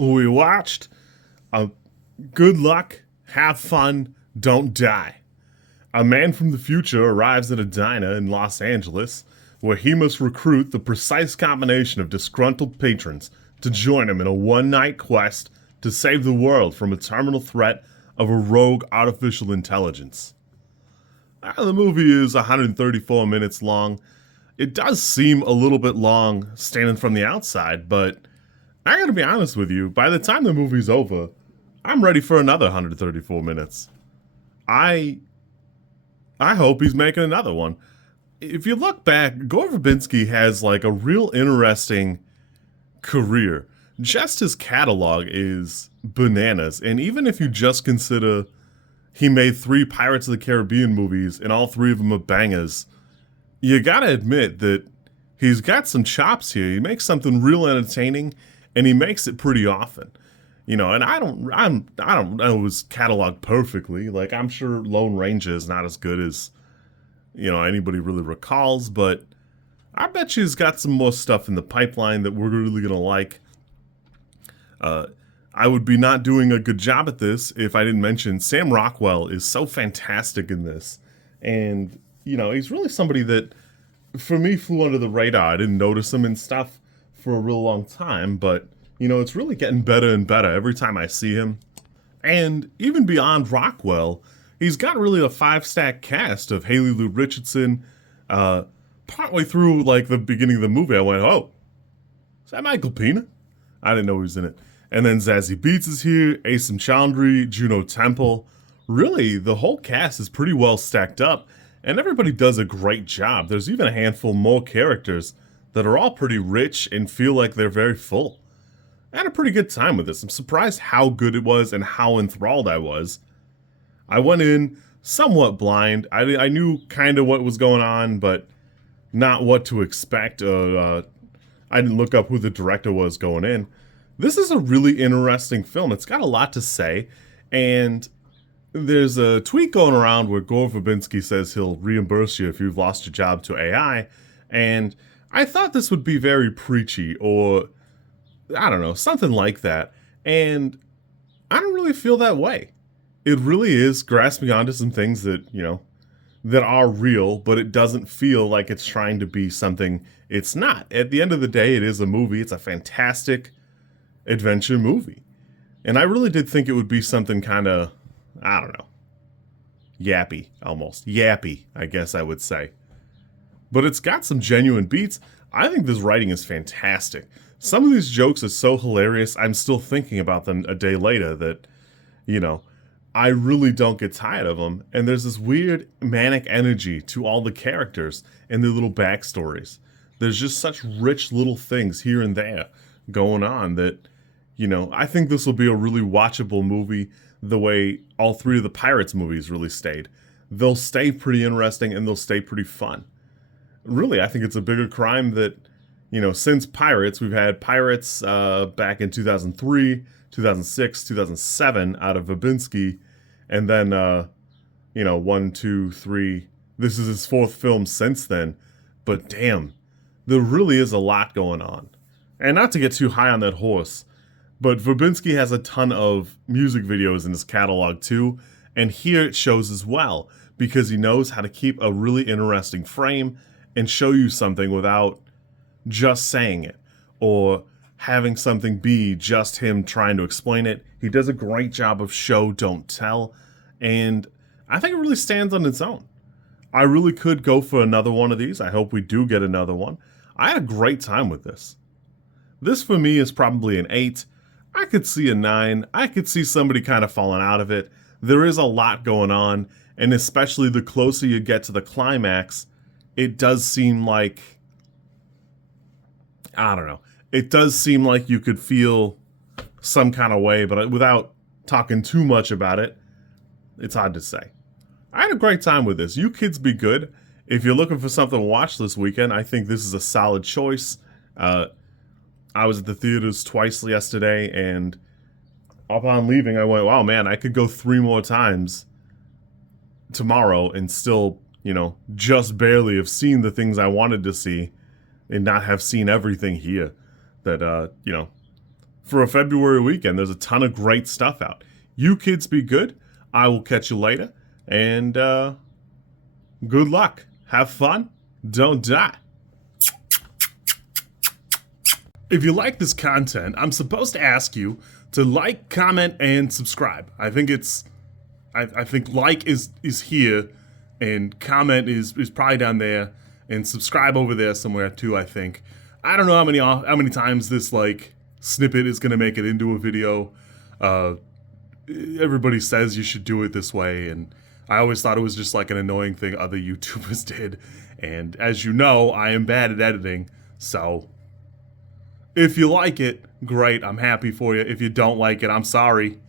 We watched Good Luck, Have Fun, Don't Die. A man from the future arrives at a diner in Los Angeles where he must recruit the precise combination of disgruntled patrons to join him in a one-night quest to save the world from a terminal threat of a rogue artificial intelligence. The movie is 134 minutes long. It does seem a little bit long standing from the outside, but I gotta be honest with you, by the time the movie's over, I'm ready for another 134 minutes. I hope he's making another one. If you look back, Gore Verbinski has like a real interesting career. Just his catalog is bananas, and even if you just consider he made 3 Pirates of the Caribbean movies and all 3 of them are bangers, you gotta admit that he's got some chops here. He makes something real entertaining, and he makes it pretty often. You know, and I don't know his catalog perfectly. Like, I'm sure Lone Ranger is not as good as, you know, anybody really recalls, but I bet you he's got some more stuff in the pipeline that we're really gonna like. I would be not doing a good job at this if I didn't mention Sam Rockwell is so fantastic in this. And, you know, he's really somebody that, for me, flew under the radar. I didn't notice him and stuff for a real long time, but, you know, it's really getting better and better every time I see him. And even beyond Rockwell, he's got really a 5-stack cast of Lu Richardson. Partway through, like, the beginning of the movie, I went, oh, is that Michael Peña? I didn't know he was in it. And then Zazie Beetz is here, Asim Chaudhry, Juno Temple. Really, the whole cast is pretty well stacked up, and everybody does a great job. There's even a handful more characters that are all pretty rich and feel like they're very full. I had a pretty good time with this. I'm surprised how good it was and how enthralled I was. I went in somewhat blind. I knew kind of what was going on, but not what to expect. I didn't look up who the director was going in. This is a really interesting film. It's got a lot to say, and there's a tweet going around where Gore Verbinski says he'll reimburse you if you've lost your job to AI, and I thought this would be very preachy, or I don't know, something like that, and I don't really feel that way. It really is grasping onto some things that, you know, that are real, but it doesn't feel like it's trying to be something it's not. At the end of the day, it is a movie. It's a fantastic adventure movie. And I really did think it would be something kind of, I don't know, yappy, almost. Yappy, I guess I would say. But it's got some genuine beats. I think this writing is fantastic. Some of these jokes are so hilarious, I'm still thinking about them a day later that, you know, I really don't get tired of them. And there's this weird manic energy to all the characters and their little backstories. There's just such rich little things here and there going on that, you know, I think this will be a really watchable movie the way all 3 of the Pirates movies really stayed. They'll stay pretty interesting and they'll stay pretty fun. Really, I think it's a bigger crime that, you know, since Pirates, we've had Pirates back in 2003, 2006, 2007 out of Verbinski, and then, you know, 1, 2, 3. This is his 4th film since then. But damn, there really is a lot going on. And not to get too high on that horse, but Verbinski has a ton of music videos in his catalog too, and here it shows as well, because he knows how to keep a really interesting frame and show you something without just saying it, or having something be just him trying to explain it. He does a great job of show, don't tell, and I think it really stands on its own. I really could go for another one of these. I hope we do get another one. I had a great time with this. This for me is probably an 8. I could see a 9. I could see somebody kind of falling out of it. There is a lot going on, and especially the closer you get to the climax, it does seem like, I don't know, it does seem like you could feel some kind of way, but without talking too much about it, it's hard to say. I had a great time with this. You kids be good. If you're looking for something to watch this weekend, I think this is a solid choice. I was at the theaters twice yesterday, and upon leaving, I went, wow, man, I could go 3 more times tomorrow and still, you know, just barely have seen the things I wanted to see and not have seen everything here that, you know, for a February weekend. There's a ton of great stuff out. You kids be good. I will catch you later. And good luck. Have fun. Don't die. If you like this content, I'm supposed to ask you to like, comment, and subscribe. I think like is here, and comment is probably down there, and subscribe over there somewhere too. I think. I don't know how many times this like snippet is gonna make it into a video. Everybody says you should do it this way, and I always thought it was just like an annoying thing other YouTubers did. And as you know, I am bad at editing, so if you like it, great, I'm happy for you. If you don't like it, I'm sorry.